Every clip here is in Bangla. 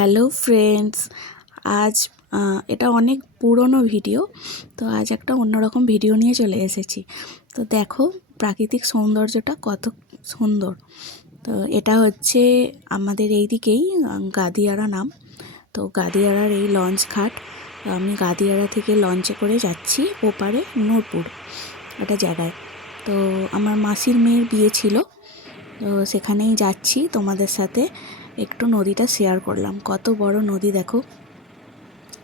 হ্যালো ফ্রেন্ডস, আজ এটা অনেক পুরনো ভিডিও। তো আজ একটা অন্যরকম ভিডিও নিয়ে চলে এসেছি। তো দেখো প্রাকৃতিক সৌন্দর্যটা কত সুন্দর। তো এটা হচ্ছে আমাদের এই দিকেই গাদিয়ারা নাম। তো গাদিয়ারার এই লঞ্চ ঘাট। তো আমি গাদিয়ারা থেকে লঞ্চে করে যাচ্ছি ওপারে নূরপুর একটা জায়গায়। তো আমার মাসির মেয়ের বিয়ে ছিল, তো সেখানেই যাচ্ছি। তোমাদের সাথে একটু নদীটা শেয়ার করলাম। কত বড় নদী দেখো,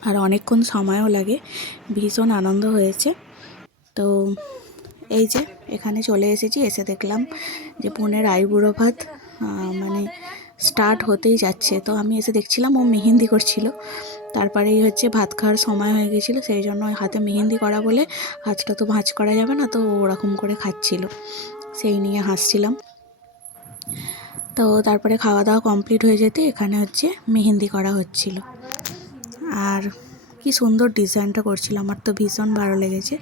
আর অনেকক্ষণ সময়ও লাগে। ভীষণ আনন্দ হয়েছে। তো এই যে এখানে চলে এসেছি, এসে দেখলাম যে বোনের আইবুড়ো ভাত মানে স্টার্ট হতেই যাচ্ছে। তো আমি এসে দেখছিলাম ও মেহেন্দি করছিল। তারপরেই হচ্ছে ভাত খাওয়ার সময় হয়ে গেছিলো, সেই জন্য হাতে মেহেন্দি করা বলে হাতটা তো ভাঁজ করা যাবে না, তো ওরকম করে খাচ্ছিল, সেই নিয়ে হাসছিলাম। তো তারপরে খাওয়া দাওয়া কমপ্লিট হয়ে যেতে এখানে হচ্ছে মেহেন্দি করা হচ্ছিল। আর কি সুন্দর ডিজাইনটা করছিল, আমার তো ভীষণ ভালো লেগেছে।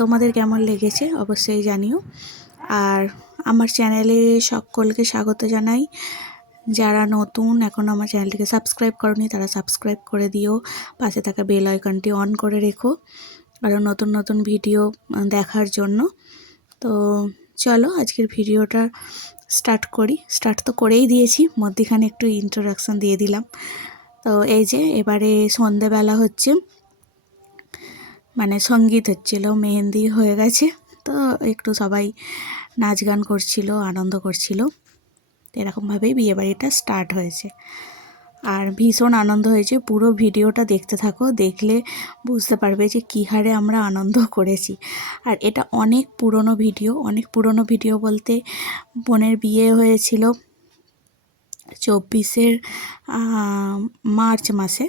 তোমাদের কেমন লেগেছে অবশ্যই জানিও। আর আমার চ্যানেলে সকলকে স্বাগত জানাই। যারা নতুন এখনও আমার চ্যানেলটিকে সাবস্ক্রাইব করনি তারা সাবস্ক্রাইব করে দিও, পাশে থাকা বেল আইকনটি অন করে রেখো আরও নতুন নতুন ভিডিও দেখার জন্য। তো চলো আজকের ভিডিওটা স্টার্ট তো করেই দিয়েছি, মধ্যিখানে একটু ইন্ট্রোডাকশন দিয়ে দিলাম। তো এই যে এবারে সন্ধেবেলা হচ্ছে, মানে সঙ্গীত হচ্ছিল, মেহেন্দি হয়ে গেছে, তো একটু সবাই নাচ গান করছিল, আনন্দ করছিল। এরকমভাবেই বিয়েবাড়িটা স্টার্ট হয়েছে। আর ভীষণ আনন্দ হয়েছে। পুরো ভিডিওটা দেখতে থাকো, দেখলে বুঝতে পারবে যে কী হারে আমরা আনন্দ করেছি। আর এটা অনেক পুরনো ভিডিও বলতে বোনের বিয়ে হয়েছিল 24 মার্চ মাসে,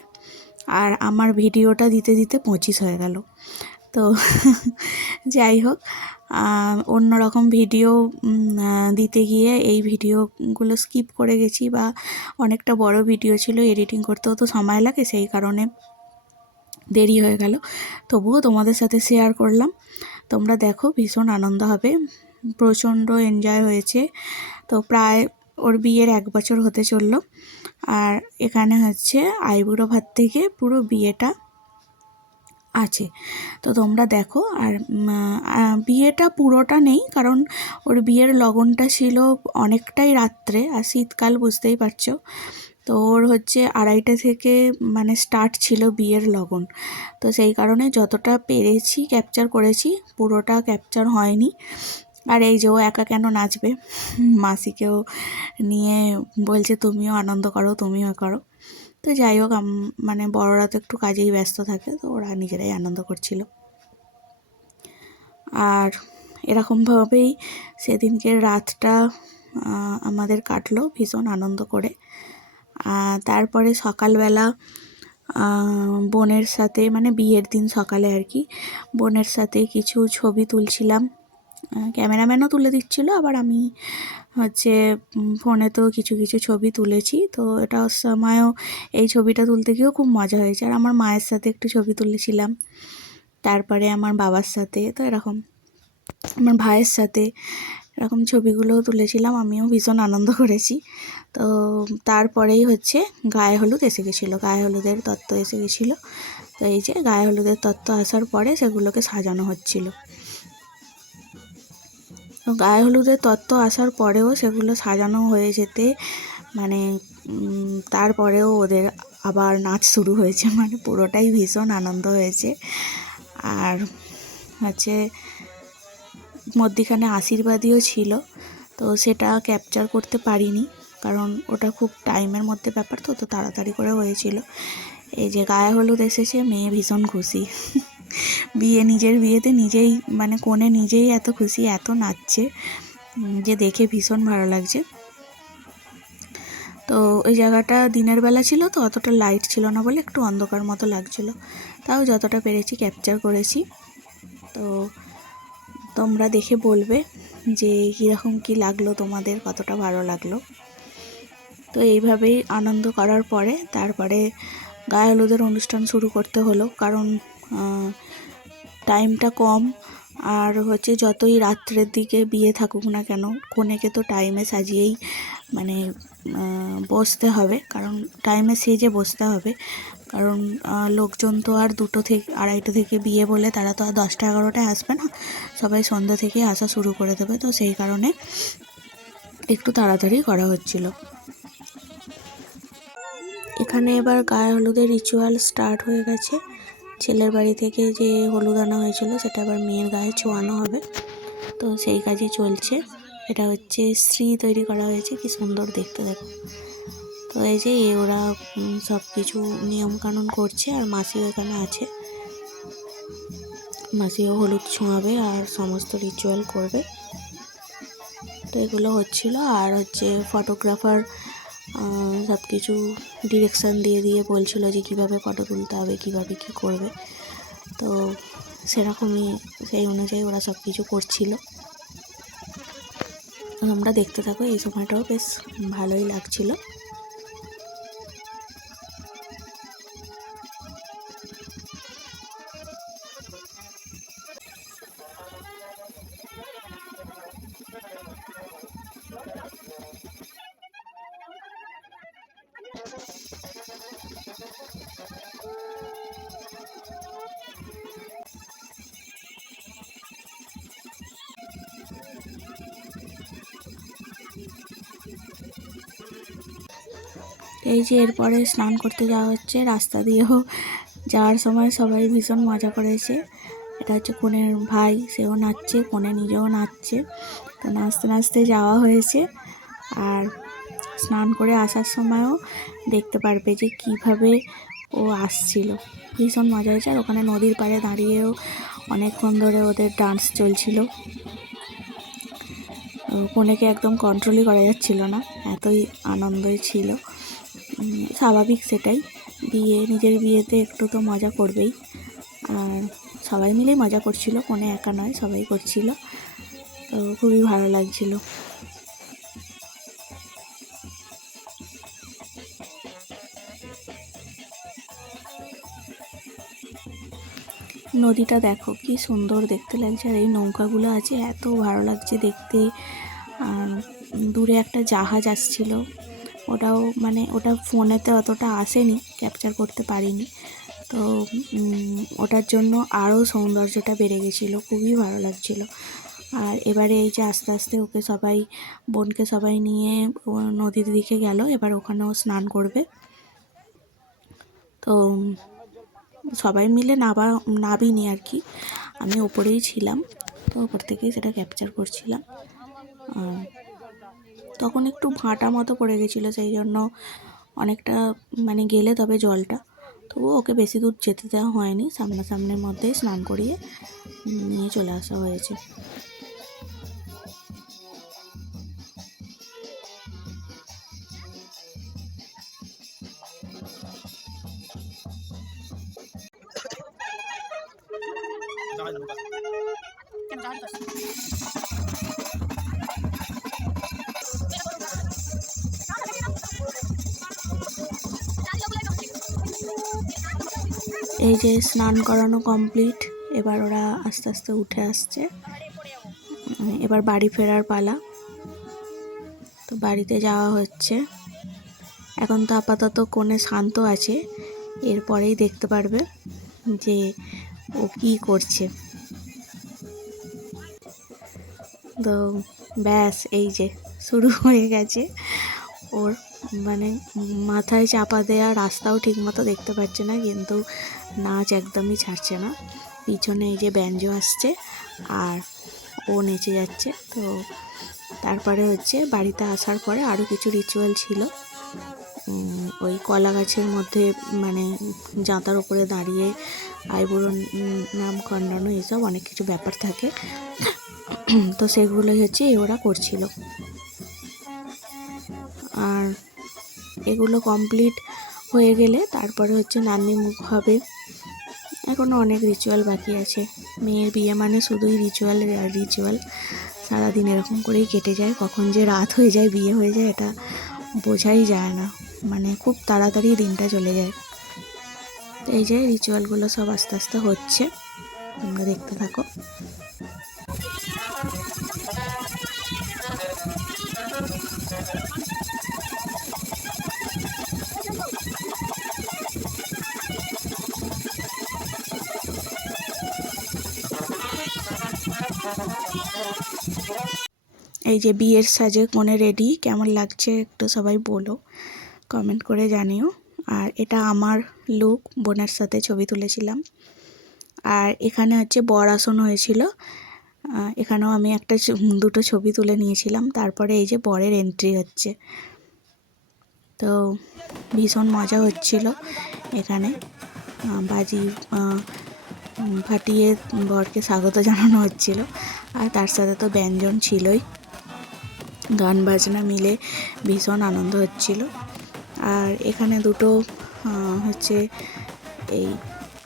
আর আমার ভিডিওটা দিতে দিতে 25 হয়ে গেল। তো যাই হোক, অন্যরকম ভিডিও দিতে গিয়ে এই ভিডিওগুলো স্কিপ করে গেছি, বা অনেকটা বড় ভিডিও ছিল, এডিটিং করতেও তো সময় লাগে, সেই কারণে দেরি হয়ে গেল। তবুও তোমাদের সাথে শেয়ার করলাম। তোমরা দেখো, ভীষণ আনন্দ হবে, প্রচণ্ড এনজয় হয়েছে। তো প্রায় ওর বিয়ের 1 বছর হতে চললো। আর এখানে হচ্ছে আইবুড়ো ভাত থেকে পুরো বিয়েটা আছে। তো তোমরা দেখো। আর বিয়েটা পুরোটা নেই, কারণ ওর বিয়ের লগনটা ছিল অনেকটাই রাত্রে, আর শীতকাল বুঝতেই পারছো। তো ওর হচ্ছে 2:30 থেকে মানে স্টার্ট ছিল বিয়ের লগন। তো সেই কারণে যতটা পেরেছি ক্যাপচার করেছি, পুরোটা ক্যাপচার হয়নি। আর এই যে ও একা কেন নাচবে, মাসিকেও নিয়ে বলছে তুমিও আনন্দ করো, তুমিও করো। তো যাই হোক, মানে বড়রা তো একটু কাজেই ব্যস্ত থাকে, তো ওরা নিজেরাই আনন্দ করছিল। আর এরকমভাবেই সেদিনকের রাতটা আমাদের কাটলো ভীষণ আনন্দ করে। তারপরে সকালবেলা বোনের সাথে, মানে বিয়ের দিন সকালে আর কি, বোনের সাথে কিছু ছবি তুলছিলাম। ক্যামেরাম্যানও তুলে দিচ্ছিল, আবার আমি হচ্ছে ফোনে তো কিছু কিছু ছবি তুলেছি। তো এটা সময়ও এই ছবিটা তুলতে গিয়েও খুব মজা হয়েছে। আর আমার মায়ের সাথে একটু ছবি তুলেছিলাম, তারপরে আমার বাবার সাথে, তো এরকম আমার ভাইয়ের সাথে এরকম ছবিগুলোও তুলেছিলাম। আমিও ভীষণ আনন্দ করেছি। তো তারপরেই হচ্ছে গায়ে হলুদ এসে গেছিলো, গায়ে হলুদের তত্ত্ব এসে গেছিলো। তো এই যে গায়ে হলুদের তত্ত্ব আসার পরে সেগুলোকে সাজানো হচ্ছিল। তো গায়ে হলুদের তত্ত্ব আসার পরেও সেগুলো সাজানো হয়ে যেতে, মানে তারপরেও ওদের আবার নাচ শুরু হয়েছে, মানে পুরোটাই ভীষণ আনন্দ হয়েছে। আর হচ্ছে মধ্যিখানে আশীর্বাদীও ছিল, তো সেটা ক্যাপচার করতে পারিনি, কারণ ওটা খুব টাইমের মধ্যে ব্যাপার, তো তো তাড়াতাড়ি করে হয়েছিল। এই যে গায়ে হলুদ এসেছে, মেয়ে ভীষণ খুশি। নিজের বিয়েতে নিজেই, মানে কোণে নিজেই এত খুশি, এত নাচছে যে দেখে ভীষণ ভালো লাগছে। তো ওই জায়গাটা দিনের বেলা ছিল, তো অতটা লাইট ছিল না বলে একটু অন্ধকার মতো লাগছিল, তাও যতটা পেরেছি ক্যাপচার করেছি। তো তোমরা দেখে বলবে যে কীরকম কী লাগলো তোমাদের, কতটা ভালো লাগলো। তো এইভাবেই আনন্দ করার পরে তারপরে গায়ে হলুদের অনুষ্ঠান শুরু করতে হলো, কারণ টাইমটা কম আর হচ্ছে যতই রাত্রের দিকে বিয়ে থাকুক না কেন, কনেকে তো টাইমে সাজিয়েই মানে বসতে হবে, কারণ টাইমে সেজে বসতে হবে। কারণ লোকজন তো আর 2টো থেকে 2:30 থেকে বিয়ে বলে তারা তো আর 10টা 11টায় আসবে না, সবাই সন্ধ্যা থেকে আসা শুরু করে দেবে। তো সেই কারণে একটু তাড়াতাড়ি করা হচ্ছিল। এখানে এবার গায়ে হলুদের রিচুয়াল স্টার্ট হয়ে গেছে। ছেলের বাড়ি থেকে যে হলুদ আনা হয়েছিল সেটা আবার মেয়ের গায়ে ছোঁয়ানো হবে, তো সেই কাজই চলছে। এটা হচ্ছে শ্রী তৈরি করা হয়েছে, কি সুন্দর দেখতে দেখো। তো এই যে ওরা সব কিছু নিয়মকানুন করছে, আর মাসিও এখানে আছে, মাসিও হলুদ ছোঁয়াবে আর সমস্ত রিচুয়াল করবে। তো এগুলো হচ্ছিল। আর হচ্ছে ফটোগ্রাফার সব কিছু ডিরেকশান দিয়ে বলছিল যে কীভাবে ফটো তুলতে হবে, কীভাবে কী করবে। তো সেরকমই সেই অনুযায়ী ওরা সব কিছু করছিল। আমরা দেখতে থাকো, এই সময়টাও বেশ ভালোই লাগছিল। এই যে এরপরে স্নান করতে যাওয়া হচ্ছে, রাস্তা দিয়েও যাওয়ার সময় সবাই ভীষণ মজা করেছে। এটা হচ্ছে কনের ভাই, সেও নাচছে, কনে নিজেও নাচছে। তো নাচতে নাচতে যাওয়া হয়েছে। আর স্নান করে আসার সময়ও দেখতে পারবে যে কীভাবে ও আসছিল, ভীষণ মজা হয়েছে। আর ওখানে নদীর পাড়ে দাঁড়িয়েও অনেকক্ষণ ধরে ওদের ডান্স চলছিল। কনেকে একদম কন্ট্রোলই করা যাচ্ছিল না, এতই আনন্দই ছিল। স্বাভাবিক সেটাই, নিজের বিয়েতে একটু তো মজা করবেই। আর সবাই মিলেই মজা করছিল, কনে একা নয়, সবাই করছিল। তো খুবই ভালো লাগছিল। নদীটা দেখো কি সুন্দর দেখতে লাগছে, আর এই নৌকাগুলো আছে এত ভালো লাগছে দেখতে। আর দূরে একটা জাহাজ আসছিল, ওটাও মানে ওটা ফোনেতে অতটা আসেনি, ক্যাপচার করতে পারিনি। তো ওটার জন্য আরও সৌন্দর্যটা বেড়ে গেছিলো, খুবই ভালো লাগছিলো। আর এবারে এই যে আস্তে আস্তে ওকে সবাই, বোনকে সবাই নিয়ে নদীর দিকে গেল, এবার ওখানেও স্নান করবে। তো সবাই মিলে নাবিনি আর কি, আমি ওপরেই ছিলাম, তো ওপর থেকেই সেটা ক্যাপচার করছিলাম। তখন একটু ভাঁটা মতো পড়ে গেছিলো, সেই জন্য অনেকটা মানে গেলে তবে জলটা, তবুও ওকে বেশি দূর যেতে দেওয়া হয়নি, সামনাসামনির মধ্যেই স্নান করিয়ে নিয়ে চলে আসা হয়েছে। এই যে স্নান করানো কমপ্লিট, এবার ওরা আস্তে আস্তে উঠে আসছে, এবার বাড়ি ফেরার পালা। তো বাড়িতে যাওয়া হচ্ছে। এখন তো আপাতত কনে শান্ত আছে, এরপরেই দেখতে পারবে যে ও কী করছে। তো ব্যাস, এই যে শুরু হয়ে গেছে ওর, মানে মাথায় চাপা দেওয়া, রাস্তাও ঠিকমতো দেখতে পাচ্ছে না, কিন্তু নাচ একদমই ছাড়ছে না। পিছনে এই যে ব্যঞ্জো আসছে আর ও নেচে যাচ্ছে। তো তারপরে হচ্ছে বাড়িতে আসার পরে আরও কিছু রিচুয়াল ছিল। ওই কলা গাছের মধ্যে মানে জাঁতার উপরে দাঁড়িয়ে আইবুড়োর নাম খণ্ডানো, এসব অনেক কিছু ব্যাপার থাকে। তো সেগুলোই হচ্ছে ওরা করছিল। আর এগুলো কমপ্লিট হয়ে গেলে তারপরে হচ্ছে নান্নি মুখ হবে। এখনও অনেক রিচুয়াল বাকি আছে। মেয়ের বিয়ে মানে শুধুই রিচুয়াল আর রিচুয়াল, সারাদিন এরকম করেই কেটে যায়, কখন যে রাত হয়ে যায়, বিয়ে হয়ে যায়, এটা বোঝাই যায় না, মানে খুব তাড়াতাড়ি দিনটা চলে যায়। এই যে রিচুয়ালগুলো সব আস্তে আস্তে হচ্ছে, তোমরা দেখতে থাকো। এই যে বিয়ের সাজে কোণে রেডি, কেমন লাগছে একটু সবাই বলো, কমেন্ট করে জানিও। আর এটা আমার লুক, বোনের সাথে ছবি তুলেছিলাম। আর এখানে হচ্ছে বর আসন হয়েছিল, এখানেও আমি দুটো ছবি তুলে নিয়েছিলাম। তারপরে এই যে বরের এন্ট্রি হচ্ছে, তো ভীষণ মজা হচ্ছিল এখানে। বাজি ফাটিয়ে বরকে স্বাগত জানানো হচ্ছিল, আর তার সাথে তো ব্যঞ্জন ছিলই, গান বাজনা মিলে ভীষণ আনন্দ হচ্ছিল। আর এখানে দুটো হচ্ছে এই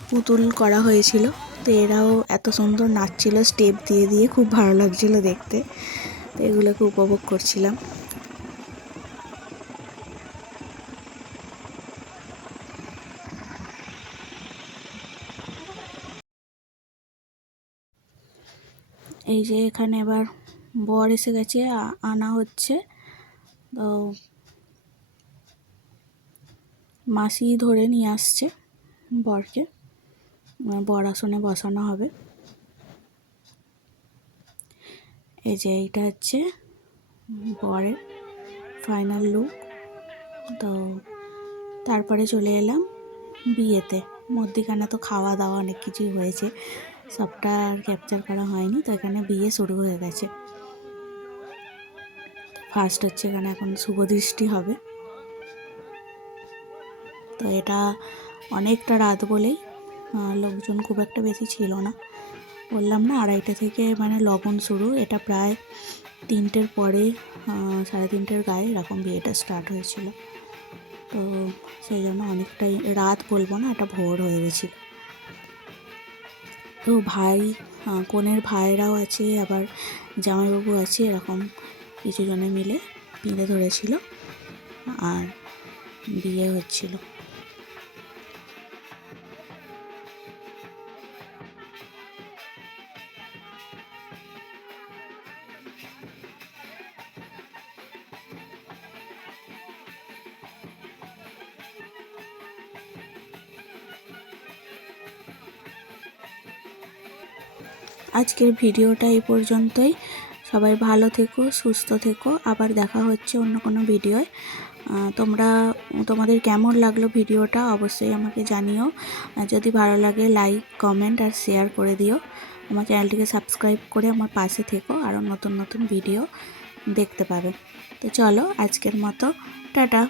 পুতুল করা হয়েছিল, তো এরাও এত সুন্দর নাচছিল স্টেপ দিয়ে দিয়ে, খুব ভালো লাগছিল দেখতে, তো এগুলোকে উপভোগ করছিলাম। এই যে এখানে এবার বর এসে গেছে, আনা হচ্ছে, তো মাসি ধরে নিয়ে আসছে বরকে, বর আসনে বসানো হবে। এই যে এইটা হচ্ছে বরের ফাইনাল লুক। তো তারপরে চলে এলাম বিয়েতে। মধ্যিখানে তো খাওয়া দাওয়া অনেক কিছুই হয়েছে, সবটা আর ক্যাপচার করা হয়নি। তো এখানে বিয়ে শুরু হয়ে গেছে। ফার্স্ট হচ্ছে এখানে এখন শুভদৃষ্টি হবে। তো এটা অনেকটা রাত বলেই লোকজন খুব একটা বেশি ছিল না, বললাম না 2:30 থেকে মানে লগন শুরু। এটা প্রায় 3টের পরে, 3:30 গায়ে এরকম বিয়েটা স্টার্ট হয়েছিল। তো সেই জন্য অনেকটাই রাত বলবো না, এটা ভোর হয়ে গেছিল। তো ভাই, কনের ভাইয়েরাও আছে, আবার জামাইবাবু আছে, এরকম কিছু জনে মিলে পিঁড়ে ধরেছিল আর বিয়ে হচ্ছিল। আজকের ভিডিওটা এই পর্যন্তই। সবাই ভালো থেকো, সুস্থ থেকো, আবার দেখা হচ্ছে অন্য কোনো ভিডিওয়। তোমাদের কেমন লাগলো ভিডিওটা অবশ্যই আমাকে জানিও। যদি ভালো লাগে লাইক, কমেন্ট আর শেয়ার করে দিও। আমার চ্যানেলটিকে সাবস্ক্রাইব করে আমার পাশে থেকো, আরও নতুন নতুন ভিডিও দেখতে পাবে। তো চলো আজকের মতো টাটা।